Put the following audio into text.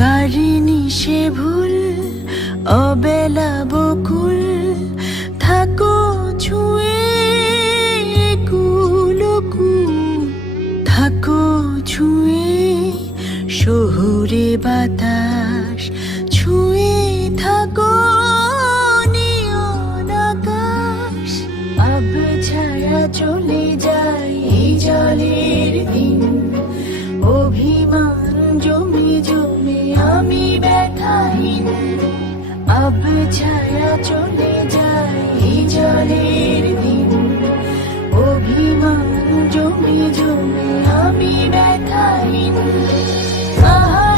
Carini সে ভুল অবেলা বকুল থাকো ছুঁয়ে কুলকুল থাকো ছুঁয়ে শহুরে বাতাস ছুঁয়ে থাকো নিয়ন আকাশ আব ছায়া চলে যায় এই জলের দিন অভিমান জমে জমে আমি ব্যথাহীন আব ছায়া চলে যায় এই জলের দিন অভিমান জমে জমে আমি ব্যথাহীন আহা